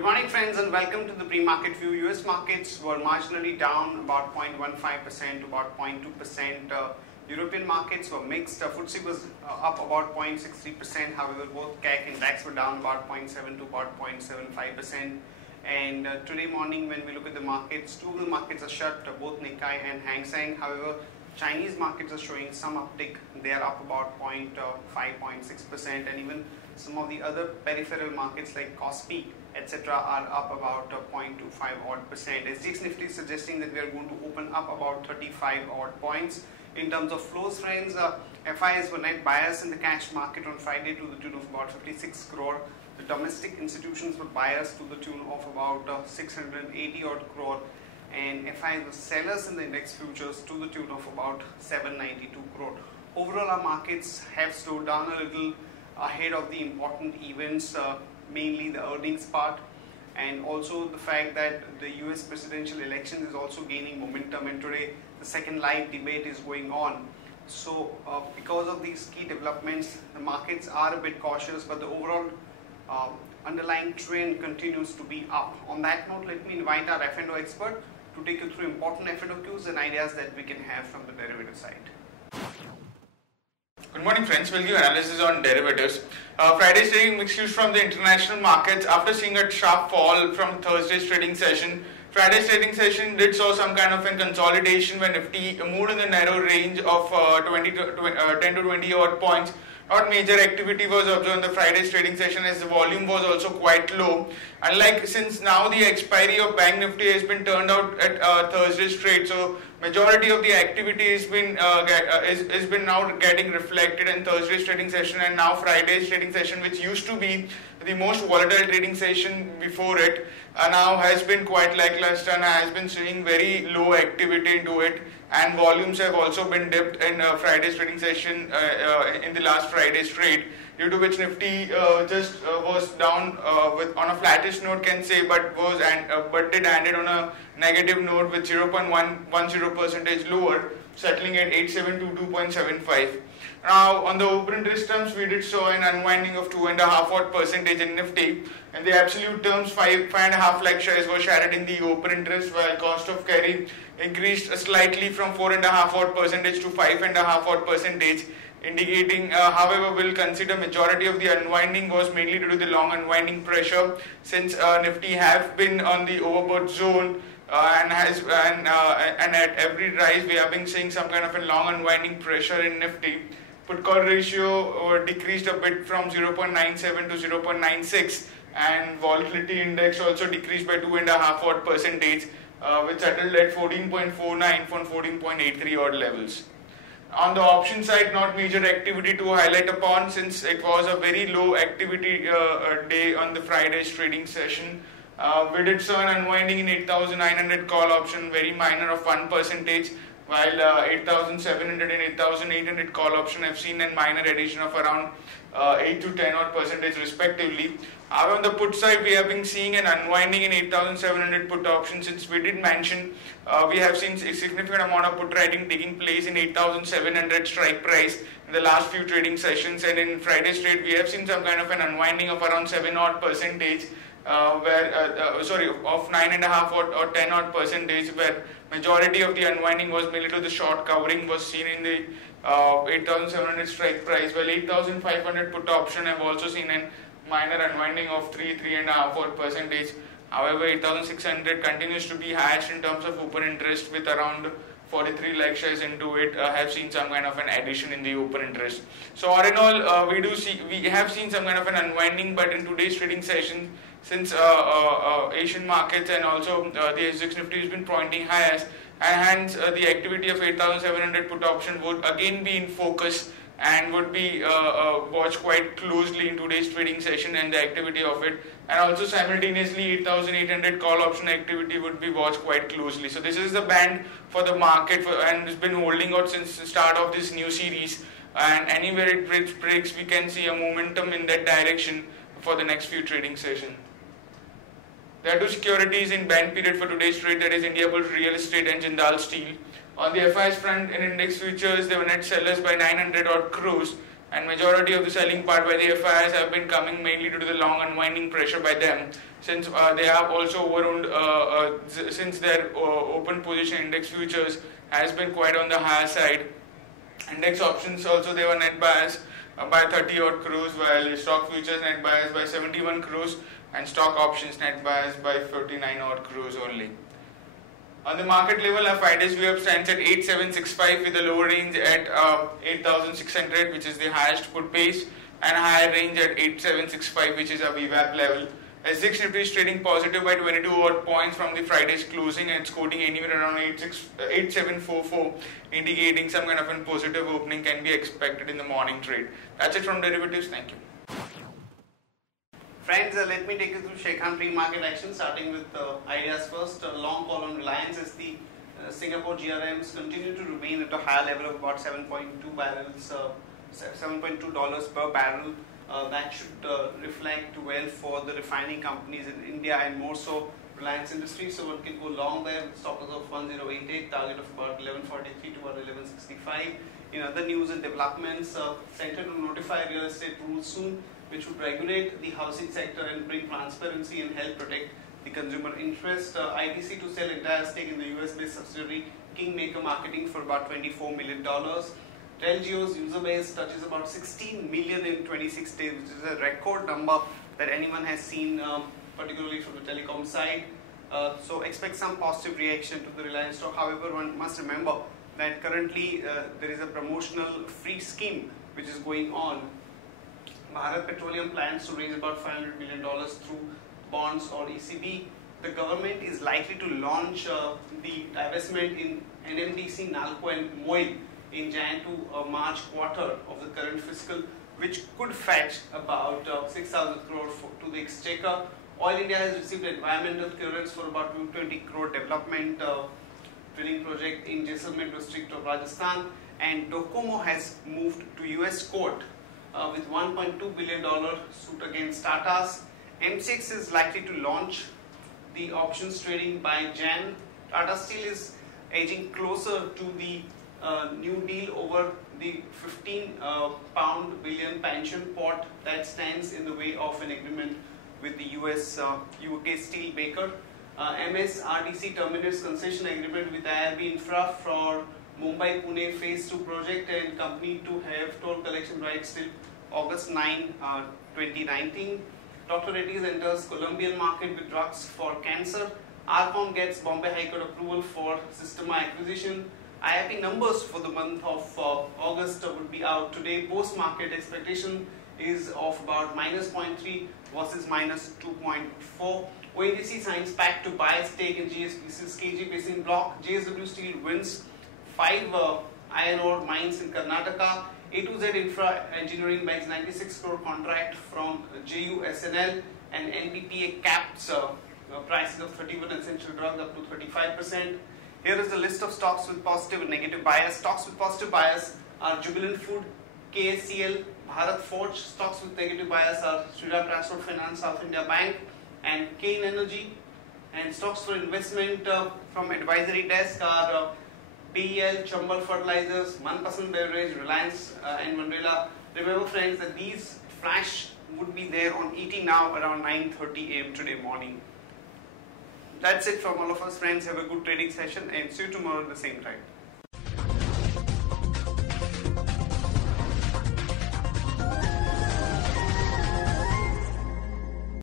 Good morning friends and welcome to the pre-market view. US markets were marginally down about 0.15% to about 0.2%. European markets were mixed. FTSE was up about 0.63%. However, both CAC and DAX were down about 0.7 to about 0.75%. And today morning when we look at the markets, two of the markets are shut, both Nikkei and Hang Seng. However, Chinese markets are showing some uptick. They are up about 0.5, 0.6%, and even some of the other peripheral markets like Kospi, etc. are up about 0.25 odd percent. SGX Nifty is suggesting that we are going to open up about 35 odd points. In terms of flows, friends, FIs were net buyers in the cash market on Friday to the tune of about 56 crore. The domestic institutions were buyers to the tune of about 680 odd crore. And FIs were sellers in the index futures to the tune of about 792 crore. Overall, our markets have slowed down a little ahead of the important events, mainly the earnings part, and also the fact that the US presidential election is also gaining momentum, and today the second live debate is going on. So because of these key developments, the markets are a bit cautious, but the overall underlying trend continues to be up. On that note, let me invite our F&O expert to take you through important F&O cues and ideas that we can have from the derivative side. Good morning friends, we'll give analysis on derivatives. Friday's trading mixed cues from the international markets. After seeing a sharp fall from Thursday's trading session, Friday's trading session did show some kind of a consolidation when Nifty moved in the narrow range of 10 to 20 odd points. Not major activity was observed in the Friday's trading session as the volume was also quite low. Unlike since now the expiry of Bank Nifty has been turned out at Thursday's trade, so majority of the activity has been now getting reflected in Thursday's trading session, and now Friday's trading session, which used to be the most volatile trading session before it, now has been quite lackluster and has been seeing very low activity into it, and volumes have also been dipped in Friday's trading session in the last Friday's trade, due to which Nifty just was down on a flattish note, can say, but did ended on a negative note with 0.10% lower, settling at 8722.75. Now on the open interest terms, we did show an unwinding of 2.5 odd percentage in Nifty. In the absolute terms, 5.5 lakh shares were shattered in the open interest, while cost of carry increased slightly from 4.5 odd percentage to 5.5 odd percentage, indicating, however, we'll consider majority of the unwinding was mainly due to the long unwinding pressure, since Nifty have been on the overbought zone. And at every rise we have been seeing some kind of a long unwinding pressure in Nifty. Put call ratio decreased a bit from 0.97 to 0.96, and volatility index also decreased by 2.5 odd percentage, which settled at 14.49 from 14.83 odd levels. On the option side, not major activity to highlight upon, since it was a very low activity day on the Friday's trading session. We did see an unwinding in 8,900 call option, very minor of 1%, while 8,700 and 8,800 call option have seen a minor addition of around 8 to 10 odd percentage respectively. However, on the put side, we have been seeing an unwinding in 8,700 put option, since we did mention we have seen a significant amount of put trading taking place in 8,700 strike price in the last few trading sessions, and in Friday's trade we have seen some kind of an unwinding of around 7 odd percentage. Of 9.5 or 10 odd percentage, where majority of the unwinding was mainly to the short covering was seen in the 8,700 strike price, while 8,500 put option have also seen a minor unwinding of 3.5 odd percentage. However, 8,600 continues to be highest in terms of open interest, with around 43 lakh shares into it have seen some kind of an addition in the open interest. So all in all, we have seen some kind of an unwinding, but in today's trading session, since Asian markets and also the SGX Nifty has been pointing highest, and hence the activity of 8,700 put option would again be in focus and would be watched quite closely in today's trading session and the activity of it, and also simultaneously 8,800 call option activity would be watched quite closely. So this is the band for the market and it's been holding out since the start of this new series, and anywhere it breaks we can see a momentum in that direction for the next few trading sessions. There are two securities in band period for today's trade, that is Indiabulls Real Estate and Jindal Steel. On the FIs front, in index futures, they were net sellers by 900 odd crores, and majority of the selling part by the FIIs have been coming mainly due to the long unwinding pressure by them, since they have also overowned, since their open position index futures has been quite on the higher side. Index options also, they were net buyers by 30 odd crores, while stock futures net buyers by 71 crores and stock options net buyers by 49 odd crores only. On the market level, our Friday's VWAP stands at 8765 with a lower range at 8600, which is the highest put pace, and a higher range at 8765, which is a VWAP level. SGX Nifty is trading positive by 22 odd points from the Friday's closing and it's quoting anywhere around 8744, indicating some kind of a positive opening can be expected in the morning trade. That's it from derivatives. Thank you. Friends, let me take you through Sharekhan pre-market action, starting with ideas first. Long call on Reliance as the Singapore GRMs continue to remain at a higher level of about $7.2 per barrel. That should reflect well for the refining companies in India and more so Reliance Industries. So one can go long there with stop loss of 1088, target of about 1143 to about 1165. In other news and developments, Center to notify real estate rules soon, which would regulate the housing sector and bring transparency and help protect the consumer interest. ITC to sell entire stake in the US-based subsidiary Kingmaker Marketing for about $24 million. RelJio's user base touches about 16 million in 26 days, which is a record number that anyone has seen, particularly from the telecom side. So expect some positive reaction to the Reliance stock. However, one must remember that currently there is a promotional free scheme which is going on. Bharat Petroleum plans to raise about $500 million through bonds or ECB. The government is likely to launch the divestment in NMDC, NALCO and MOIL in Jan to March quarter of the current fiscal, which could fetch about 6,000 crore to the exchequer. Oil India has received environmental clearance for about 220 crore development drilling project in Jaisalmer district of Rajasthan, and Docomo has moved to US court with $1.2 billion suit against Tata's. MCX is likely to launch the options trading by Jan. Tata Steel is edging closer to the new deal over the 15 pound billion pension pot that stands in the way of an agreement with the UK steel maker. MSRDC terminates concession agreement with IRB Infra for Mumbai Pune Phase 2 project and company to have toll collection rights till August 9, 2019. Dr. Reddy's enters Colombian market with drugs for cancer. RCOM gets Bombay High Court approval for Systema acquisition. IIP numbers for the month of August would be out today. Post-market expectation is of about -0.3 versus -2.4. ONGC signs pact to buy stake in GSPC's KG Basin block. JSW Steel wins 5 iron ore mines in Karnataka. A2Z Infra Engineering buys 96 crore contract from JUSNL, and NPPA caps prices of 31 essential drugs up to 35%. Here is the list of stocks with positive and negative bias. Stocks with positive bias are Jubilant Food, KSCL, Bharat Forge. Stocks with negative bias are Shriram Transport Finance, South India Bank and Kane Energy. And stocks for investment from advisory desk are BEL, Chambal Fertilizers, Manpasand Beverage, Reliance and Mandela. Remember friends that these flash would be there on ET Now around 9:30 AM today morning. That's it from all of us friends. Have a good trading session and see you tomorrow at the same time.